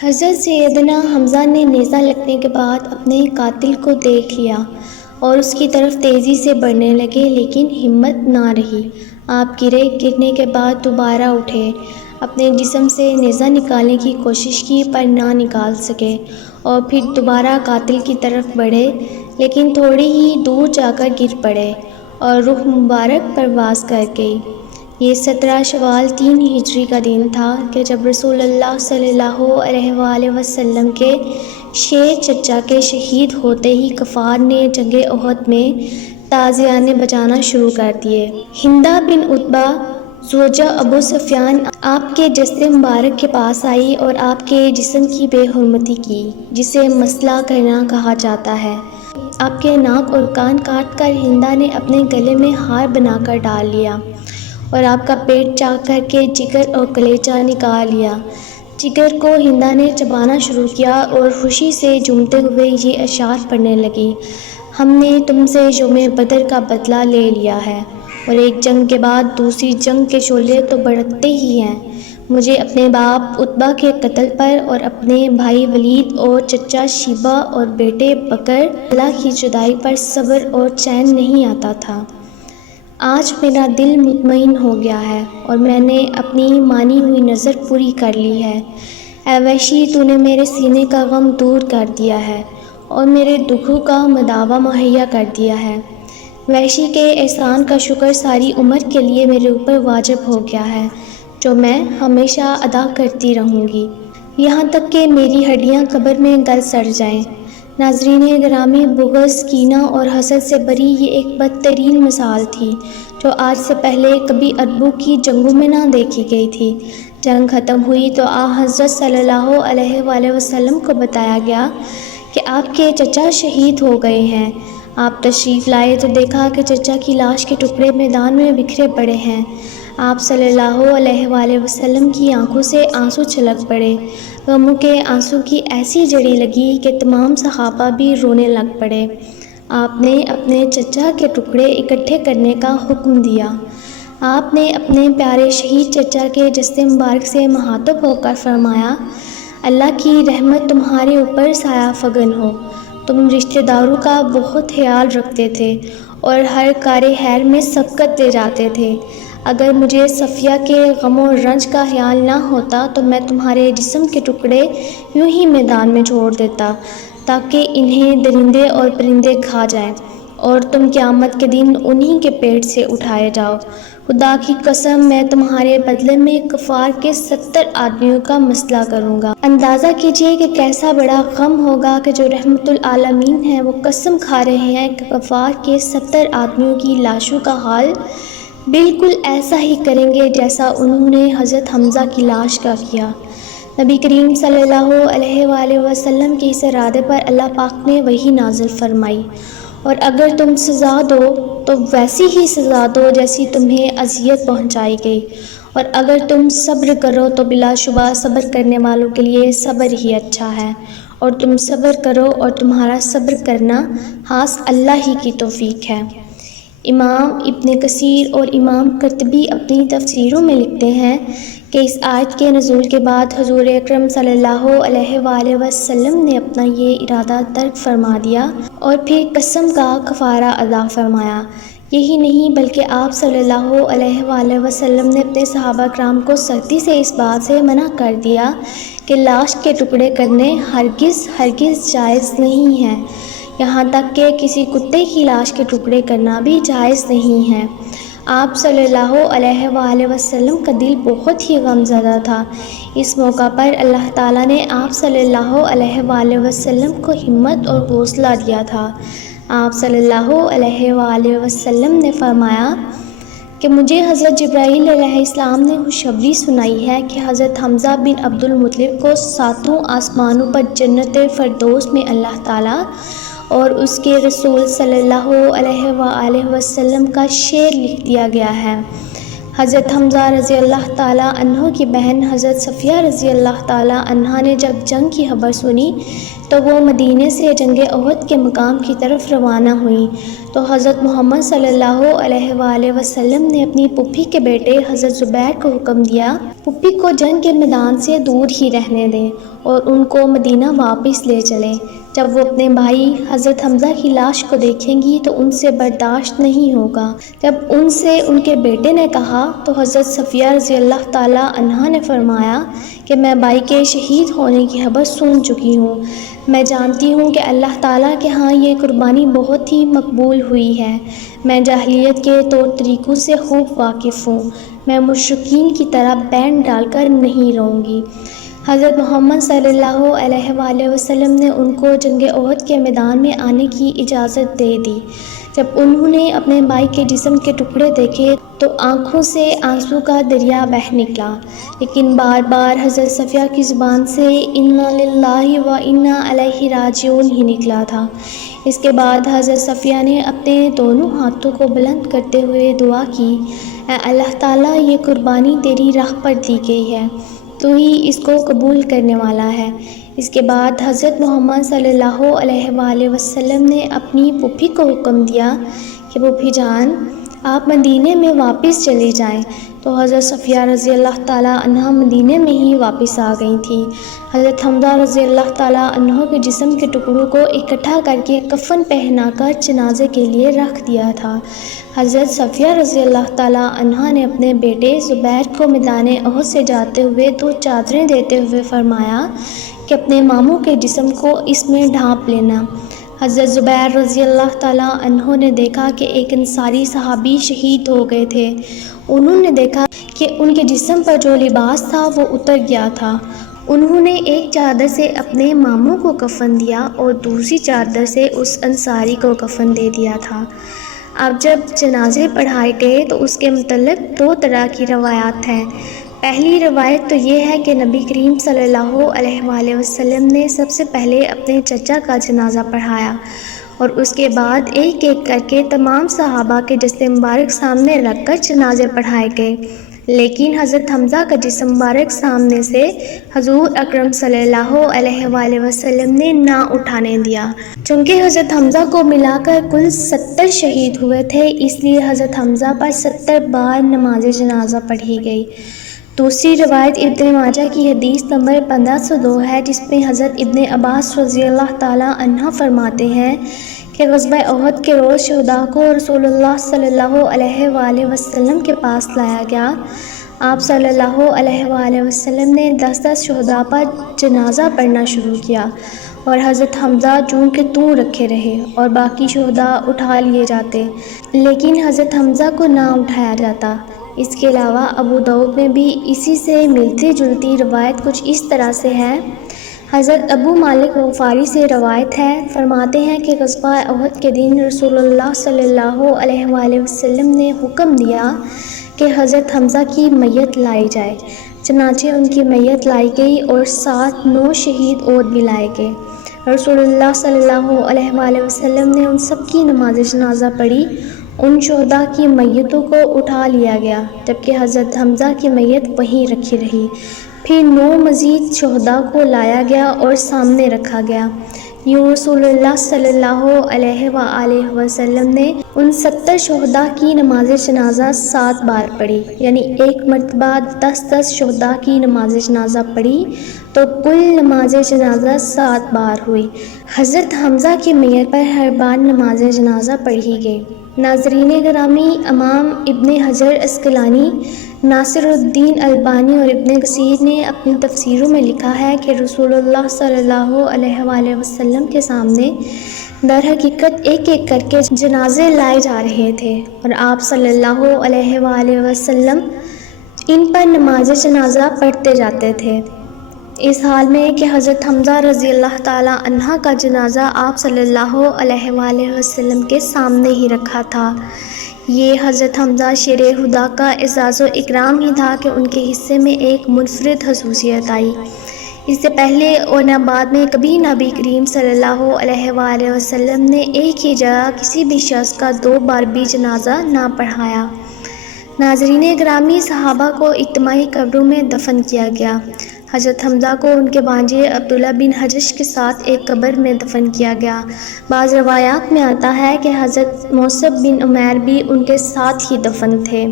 حضرت سیدنا حمزہ نے نیزہ لگنے کے بعد اپنے قاتل کو دیکھ لیا اور اس کی طرف تیزی سے بڑھنے لگے، لیکن ہمت نہ رہی۔ آپ گرنے کے بعد دوبارہ اٹھے، اپنے جسم سے نیزہ نکالنے کی کوشش کی پر نہ نکال سکے، اور پھر دوبارہ قاتل کی طرف بڑھے، لیکن تھوڑی ہی دور جا کر گر پڑے اور روح مبارک پرواز کر گئی۔ یہ 17 شوال 3 ہجری کا دن تھا کہ جب رسول اللہ صلی اللہ علیہ وآلہ وسلم کے شیر چچا کے شہید ہوتے ہی کفار نے جنگ احد میں تازیانے بجانا شروع کر دیے۔ ہندہ بن عتبہ زوجہ ابو سفیان آپ کے جسد مبارک کے پاس آئی اور آپ کے جسم کی بے حرمتی کی، جسے مسئلہ کرنا کہا جاتا ہے۔ آپ کے ناک اور کان کاٹ کر ہندہ نے اپنے گلے میں ہار بنا کر ڈال لیا اور آپ کا پیٹ چاک کر کے جگر اور کلیجہ نکال لیا۔ جگر کو ہندہ نے چبانا شروع کیا اور خوشی سے جھومتے ہوئے یہ اشعار پڑھنے لگی: ہم نے تم سے یوم بدر کا بدلہ لے لیا ہے، اور ایک جنگ کے بعد دوسری جنگ کے شعلے تو بھڑکتے ہی ہیں۔ مجھے اپنے باپ عتبہ کے قتل پر اور اپنے بھائی ولید اور چچا شیبہ اور بیٹے بکر اللہ کی جدائی پر صبر اور چین نہیں آتا تھا۔ آج میرا دل مطمئن ہو گیا ہے اور میں نے اپنی مانی ہوئی نظر پوری کر لی ہے۔ اے وحشی، تو نے میرے سینے کا غم دور کر دیا ہے اور میرے دکھوں کا مداوا مہیا کر دیا ہے۔ وحشی کے احسان کا شکر ساری عمر کے لیے میرے اوپر واجب ہو گیا ہے، جو میں ہمیشہ ادا کرتی رہوں گی، یہاں تک کہ میری ہڈیاں قبر میں گل سڑ جائیں۔ ناظرین گرامی، بغض، کینہ اور حسد سے بری یہ ایک بدترین مثال تھی جو آج سے پہلے کبھی عربوں کی جنگوں میں نہ دیکھی گئی تھی۔ جنگ ختم ہوئی تو حضرت صلی اللہ علیہ وآلہ وسلم کو بتایا گیا کہ آپ کے چچا شہید ہو گئے ہیں۔ آپ تشریف لائے تو دیکھا کہ چچا کی لاش کے ٹکڑے میدان میں بکھرے پڑے ہیں۔ آپ صلی اللہ علیہ وآلہ وسلم کی آنکھوں سے آنسو چھلک پڑے، غموں کے آنسو کی ایسی جھڑی لگی کہ تمام صحابہ بھی رونے لگ پڑے۔ آپ نے اپنے چچا کے ٹکڑے اکٹھے کرنے کا حکم دیا۔ آپ نے اپنے پیارے شہید چچا کے جسد مبارک سے مخاطب ہو کر فرمایا: اللہ کی رحمت تمہارے اوپر سایہ فگن ہو۔ تم رشتہ داروں کا بہت خیال رکھتے تھے اور ہر کار خیر میں سبقت دے جاتے تھے۔ اگر مجھے صفیہ کے غم و رنج کا خیال نہ ہوتا تو میں تمہارے جسم کے ٹکڑے یوں ہی میدان میں چھوڑ دیتا تاکہ انہیں درندے اور پرندے کھا جائیں اور تم قیامت کے دن انہی کے پیٹ سے اٹھائے جاؤ۔ خدا کی قسم، میں تمہارے بدلے میں کفار کے 70 آدمیوں کا مسئلہ کروں گا۔ اندازہ کیجئے کہ کیسا بڑا غم ہوگا کہ جو رحمت العالمین ہیں وہ قسم کھا رہے ہیں کہ کفار کے 70 آدمیوں کی لاشوں کا حال بالکل ایسا ہی کریں گے جیسا انہوں نے حضرت حمزہ کی لاش کا کیا۔ نبی کریم صلی اللہ علیہ وآلہ وسلم کے اس ارادے پر اللہ پاک نے وحی نازل فرمائی: اور اگر تم سزا دو تو ویسی ہی سزا دو جیسی تمہیں اذیت پہنچائی گئی، اور اگر تم صبر کرو تو بلا شبہ صبر کرنے والوں کے لیے صبر ہی اچھا ہے، اور تم صبر کرو اور تمہارا صبر کرنا خاص اللہ ہی کی توفیق ہے۔ امام ابن کثیر اور امام قرطبی اپنی تفسیروں میں لکھتے ہیں کہ اس آیت کے نزول کے بعد حضور اکرم صلی اللہ علیہ وآلہ وسلم نے اپنا یہ ارادہ ترک فرما دیا اور پھر قسم کا کفارہ ادا فرمایا۔ یہی نہیں بلکہ آپ صلی اللہ علیہ وآلہ وسلم نے اپنے صحابہ کرام کو سختی سے اس بات سے منع کر دیا کہ لاش کے ٹکڑے کرنے ہرگز جائز نہیں ہے، یہاں تک کہ کسی کتے کی لاش کے ٹکڑے کرنا بھی جائز نہیں ہے۔ آپ صلی اللہ علیہ وآلہ وسلم کا دل بہت ہی غم زدہ تھا۔ اس موقع پر اللہ تعالیٰ نے آپ صلی اللہ علیہ وآلہ وسلم کو ہمت اور حوصلہ دیا تھا۔ آپ صلی اللہ علیہ وآلہ وسلم نے فرمایا کہ مجھے حضرت جبرائیل علیہ السلام نے خوشخبری سنائی ہے کہ حضرت حمزہ بن عبد المطلب کو 7 آسمانوں پر جنت فردوس میں اللہ تعالیٰ اور اس کے رسول صلی اللہ علیہ وآلہ وسلم کا شعر لکھ دیا گیا ہے۔ حضرت حمزہ رضی اللہ تعالیٰ عنہ کی بہن حضرت صفیہ رضی اللہ تعالیٰ عنہا نے جب جنگ کی خبر سنی تو وہ مدینے سے جنگ احد کے مقام کی طرف روانہ ہوئیں، تو حضرت محمد صلی اللہ علیہ وآلہ وسلم نے اپنی پھوپھی کے بیٹے حضرت زبیر کو حکم دیا، پھوپھی کو جنگ کے میدان سے دور ہی رہنے دیں اور ان کو مدینہ واپس لے چلیں۔ جب وہ اپنے بھائی حضرت حمزہ کی لاش کو دیکھیں گی تو ان سے برداشت نہیں ہوگا۔ جب ان سے ان کے بیٹے نے کہا تو حضرت صفیہ رضی اللہ تعالیٰ عنہا نے فرمایا کہ میں بھائی کے شہید ہونے کی خبر سن چکی ہوں۔ میں جانتی ہوں کہ اللہ تعالیٰ کے ہاں یہ قربانی بہت ہی مقبول ہوئی ہے۔ میں جاہلیت کے طور طریقوں سے خوب واقف ہوں۔ میں مشرکین کی طرح بینڈ ڈال کر نہیں رہوں گی۔ حضرت محمد صلی اللہ علیہ وآلہ وسلم نے ان کو جنگ احد کے میدان میں آنے کی اجازت دے دی۔ جب انہوں نے اپنے بھائی کے جسم کے ٹکڑے دیکھے تو آنکھوں سے آنسو کا دریا بہہ نکلا، لیکن بار بار حضرت صفیہ کی زبان سے انا للہ و انا الیہ راجعون ہی نکلا تھا۔ اس کے بعد حضرت صفیہ نے اپنے دونوں ہاتھوں کو بلند کرتے ہوئے دعا کی، اے اللہ تعالیٰ، یہ قربانی تیری راہ پر دی گئی ہے، تو ہی اس کو قبول کرنے والا ہے۔ اس کے بعد حضرت محمد صلی اللہ علیہ وآلہ وسلم نے اپنی پھوپھی کو حکم دیا کہ پھوپھی جان، آپ مدینے میں واپس چلے جائیں۔ تو حضرت صفیہ رضی اللہ تعالیٰ عنہ مدینے میں ہی واپس آ گئی تھیں۔ حضرت حمزہ رضی اللہ تعالیٰ عنہ کے جسم کے ٹکڑوں کو اکٹھا کر کے کفن پہنا کر جنازے کے لیے رکھ دیا تھا۔ حضرت صفیہ رضی اللہ تعالیٰ عنہ نے اپنے بیٹے زبیر کو میدان احد سے جاتے ہوئے 2 چادریں دیتے ہوئے فرمایا کہ اپنے ماموں کے جسم کو اس میں ڈھانپ لینا۔ حضرت زبیر رضی اللہ تعالیٰ عنہ نے دیکھا کہ ایک انصاری صحابی شہید ہو گئے تھے۔ انہوں نے دیکھا کہ ان کے جسم پر جو لباس تھا وہ اتر گیا تھا۔ انہوں نے ایک چادر سے اپنے ماموں کو کفن دیا اور دوسری چادر سے اس انصاری کو کفن دے دیا تھا۔ اب جب جنازے پڑھائے گئے تو اس کے متعلق 2 طرح کی روایات ہیں۔ پہلی روایت تو یہ ہے کہ نبی کریم صلی اللہ علیہ وآلہ وسلم نے سب سے پہلے اپنے چچا کا جنازہ پڑھایا اور اس کے بعد ایک ایک کر کے تمام صحابہ کے جسم مبارک سامنے رکھ کر جنازے پڑھائے گئے، لیکن حضرت حمزہ کا جسم مبارک سامنے سے حضور اکرم صلی اللہ علیہ وآلہ وسلم نے نہ اٹھانے دیا۔ چونکہ حضرت حمزہ کو ملا کر کل 70 شہید ہوئے تھے، اس لیے حضرت حمزہ پر 70 بار نماز جنازہ پڑھی گئی۔ دوسری روایت ابن ماجہ کی حدیث نمبر 1502 ہے، جس میں حضرت ابن عباس رضی اللہ تعالیٰ عنہ فرماتے ہیں کہ غزوہ احد کے روز شہداء کو رسول اللہ صلی اللہ علیہ وآلہ وسلم کے پاس لایا گیا۔ آپ صلی اللہ علیہ وآلہ وسلم نے 10 شہداء پر جنازہ پڑھنا شروع کیا اور حضرت حمزہ چون کے توں رکھے رہے اور باقی شہداء اٹھا لیے جاتے، لیکن حضرت حمزہ کو نہ اٹھایا جاتا۔ اس کے علاوہ ابو داؤد میں بھی اسی سے ملتی جلتی روایت کچھ اس طرح سے ہے۔ حضرت ابو مالک غفاری سے روایت ہے، فرماتے ہیں کہ غزوہ احد کے دن رسول اللہ صلی اللہ علیہ وآلہ وسلم نے حکم دیا کہ حضرت حمزہ کی میت لائی جائے۔ چنانچہ ان کی میت لائی گئی اور ساتھ 9 شہید اور بھی لائے گئے۔ رسول اللہ صلی اللہ علیہ وآلہ وسلم نے ان سب کی نماز جنازہ پڑھی۔ ان شہداء کی میتوں کو اٹھا لیا گیا، جبکہ حضرت حمزہ کی میت وہیں رکھی رہی۔ پھر 9 مزید شہداء کو لایا گیا اور سامنے رکھا گیا۔ یوں رسول اللہ صلی اللہ علیہ وآلہ وسلم نے ان 70 شہداء کی نماز جنازہ 7 بار پڑھی، یعنی ایک مرتبہ 10 شہداء کی نماز جنازہ پڑھی تو کل نماز جنازہ 7 بار ہوئی۔ حضرت حمزہ کی میت پر ہر بار نماز جنازہ پڑھی گئی۔ ناظرین گرامی، امام ابن حجر عسقلانی، ناصر الدین البانی اور ابن کثیر نے اپنی تفسیروں میں لکھا ہے کہ رسول اللہ صلی اللہ علیہ وآلہ وسلم کے سامنے در حقیقت ایک ایک کر کے جنازے لائے جا رہے تھے اور آپ صلی اللہ علیہ وآلہ وسلم ان پر نماز جنازہ پڑھتے جاتے تھے، اس حال میں کہ حضرت حمزہ رضی اللہ تعالیٰ عنہ کا جنازہ آپ صلی اللہ علیہ وآلہ وسلم کے سامنے ہی رکھا تھا۔ یہ حضرت حمزہ شیر خدا کا اعزاز و اکرام ہی تھا کہ ان کے حصے میں ایک منفرد خصوصیت آئی۔ اس سے پہلے اور نہ بعد میں کبھی نبی کریم صلی اللہ علیہ وآلہ وسلم نے ایک ہی جگہ کسی بھی شخص کا 2 بار بھی جنازہ نہ پڑھایا۔ ناظرین گرامی، صحابہ کو اجتماعی قبروں میں دفن کیا گیا۔ حضرت حمزہ کو ان کے بھانجے عبداللہ بن حجش کے ساتھ ایک قبر میں دفن کیا گیا۔ بعض روایات میں آتا ہے کہ حضرت مصعب بن عمیر بھی ان کے ساتھ ہی دفن تھے۔